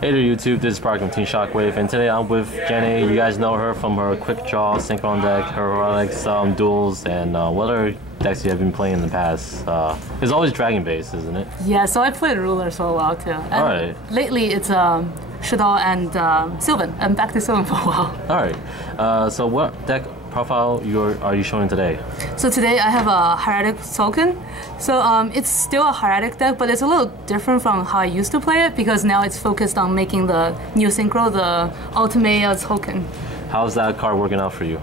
Hey there YouTube, this is Park from Team Shockwave, and today I'm with Jenny. You guys know her from her quick draw, synchron deck, her Hieratic duels, and what other decks you have been playing in the past. It's always dragon based, isn't it? Yeah, so I played Rulers for a while too. And alright. Lately it's Shadal and Sylvan. I'm back to Sylvan for a while. Alright, so what deck profile are you showing today? So today I have a Hieratic Tzolk'in. So it's still a Hieratic deck, but it's a little different from how I used to play it because now it's focused on making the new synchro, the Ultimaya Tzolk'in. How's that card working out for you?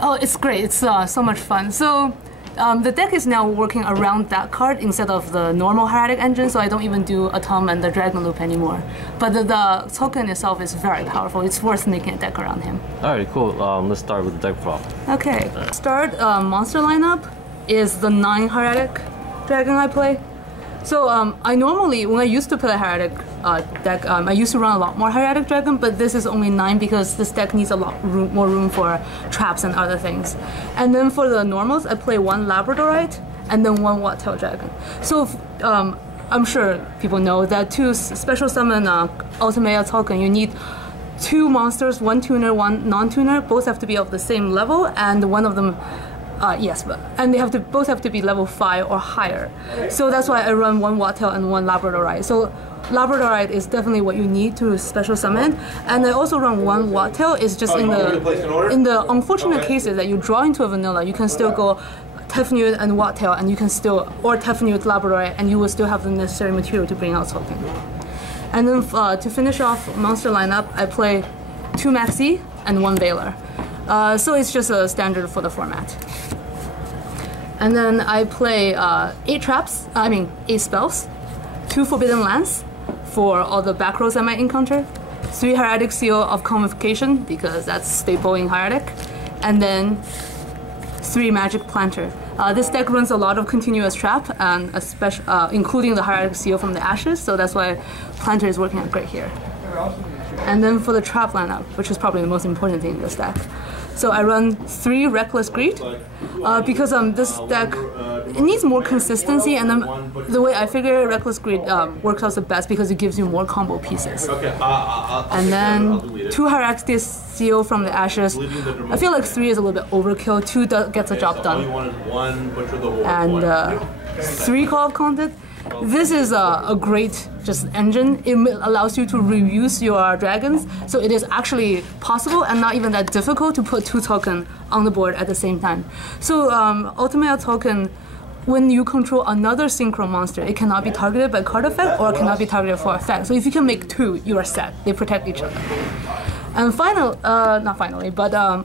Oh, it's great. It's so much fun. So the deck is now working around that card instead of the normal Hieratic engine, so I don't even do Atom and the Dragon Loop anymore. But the Tzolk'in itself is very powerful. It's worth making a deck around him. Alright, cool. Let's start with the deck prop. Okay. Start monster lineup is the 9 Hieratic Dragon I play. So I normally, when I used to play Hieratic deck, I used to run a lot more Hieratic Dragon, but this is only 9 because this deck needs a lot more room for traps and other things. And then for the normals, I play 1 Labradorite and then 1 Whitetail Dragon. So I'm sure people know that to special summon Ultimaya Tzolk'in, you need 2 monsters, 1 tuner, 1 non-tuner. Both have to be of the same level, and one of them and they both have to be level 5 or higher. So that's why I run 1 Whitetail and 1 Labradorite. So Labradorite is definitely what you need to special summon, and I also run 1 Whitetail. It's just in the unfortunate cases that you draw into a vanilla, you can still go Tefnut and Whitetail, and you can still, or Tefnut Labradorite, and you will still have the necessary material to bring out Tzolk'in. And then to finish off monster lineup, I play 2 Maxi and 1 Veiler. So it's just a standard for the format. And then I play 8 spells, 2 Forbidden Lands for all the back rows I might encounter, 3 Hieratic Seal of Convocation because that's staple in Hieratic, and then 3 Magic Planter. This deck runs a lot of continuous trap, and including the Hieratic Seal from the Ashes, so that's why Planter is working out great here. And then for the trap lineup, which is probably the most important thing in this deck. So I run 3 Reckless Greed because this deck, it needs more consistency, and then the way I figure Reckless Greed works out the best because it gives you more combo pieces. And then 2 Hieratic Seal from the Ashes. I feel like 3 is a little bit overkill, 2 gets the job done. And 3 Call of Content. This is a great engine. It allows you to reuse your dragons, so it is actually possible and not even that difficult to put 2 Tzolk'in on the board at the same time. So Ultimaya Tzolk'in, when you control another synchro monster, it cannot be targeted by card effect or cannot be targeted for effect. So if you can make 2, you are set. They protect each other. And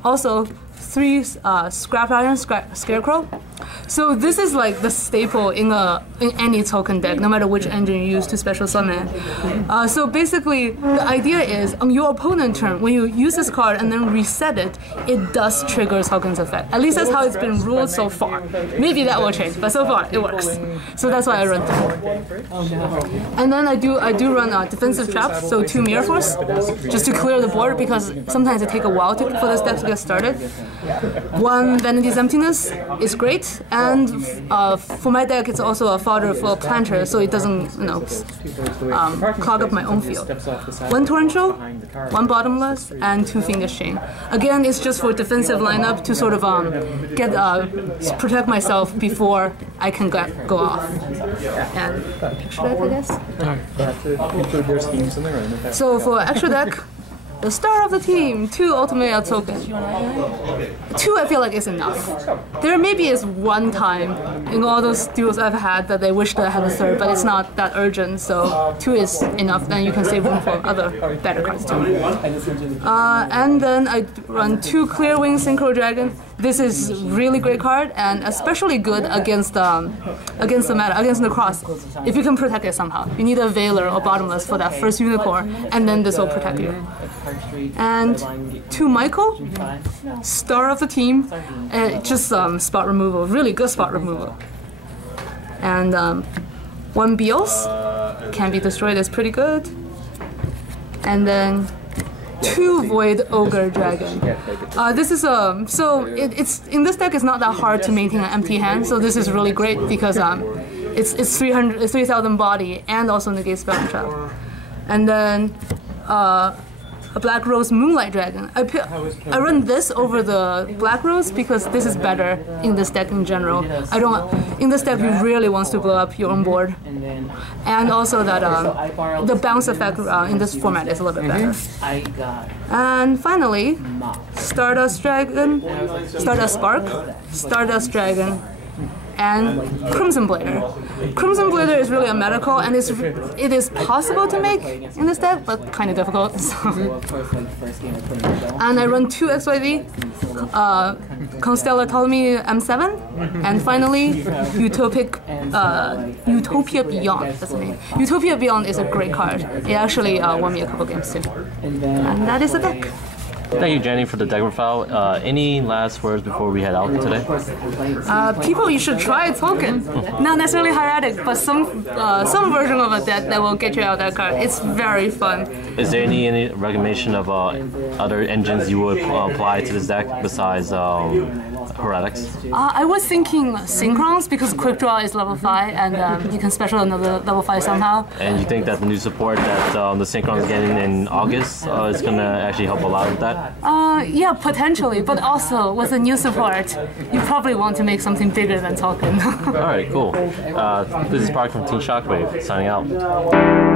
also 3 Scrap Iron Scarecrow. So this is like the staple in any Tzolk'in deck, no matter which engine you use to special summon. So basically, the idea is on your opponent's turn, when you use this card and then reset it, it does trigger Tzolk'in's effect. At least that's how it's been ruled so far. Maybe that will change, but so far it works. So that's why I run 3. And then I do run defensive traps, so 2 Mirror Force, just to clear the board because sometimes it takes a while for this deck to get started. 1 Vanity's Emptiness is great. And for my deck, it's also a fodder for Planter, so it doesn't, clog up my own field. 1 Torrential, 1 Bottomless, and 2 Fiendish Chain. Again, it's just for defensive lineup to sort of protect myself before I can go off. And extra deck, I guess. So for extra deck, the star of the team, 2 Ultimaya Tzolk'in. 2 I feel like is enough. There maybe is 1 time in all those duels I've had that I wish that I had a 3rd, but it's not that urgent, so 2 is enough, then you can save room for other better cards too. And then I run 2 Clearwing Synchro Dragon. This is really great card, and especially good against the meta, against the cross. If you can protect it somehow. You need a Veiler or Bottomless for that first unicorn, and then this will protect you. And 2 Michael, star of the team, and just spot removal, really good spot removal. And 1 Beals, can be destroyed, is pretty good. And then 2 Void Ogre Dragon. This is it's in this deck. It's not that hard to maintain an empty hand, so this is really great because it's 3,000 body and also negate spell and trap. And then a Black Rose Moonlight Dragon. I run this over the Black Rose because this is better in this deck in general. In this deck you really want to blow up your own board. And also that the bounce effect in this format is a little bit better. And finally, Stardust Spark, Stardust Dragon, and Crimson Blader. Crimson Blader is really a medical, and it is possible to make in this deck, but kind of difficult. So. And I run 2 XYZ, Constellar Ptolemy M7, and finally Utopia Beyond. That's the name. Utopia Beyond is a great card. It actually won me a couple games too. And that is the deck. Thank you, Jenny, for the deck profile. Any last words before we head out today? People, you should try Tzolk'in. Not necessarily hieratic, but some version of a deck that will get you out that card. It's very fun. Is there any recommendation of other engines you would apply to this deck besides Hieratics? I was thinking Synchrons because Quick Draw is level 5 and you can special another level 5 somehow. And you think that the new support that the Synchrons is getting in August is going to actually help a lot with that? Yeah, potentially, but also with the new support, you probably want to make something bigger than Tzolk'in. Alright, cool. This is Park from Team Shockwave, signing out.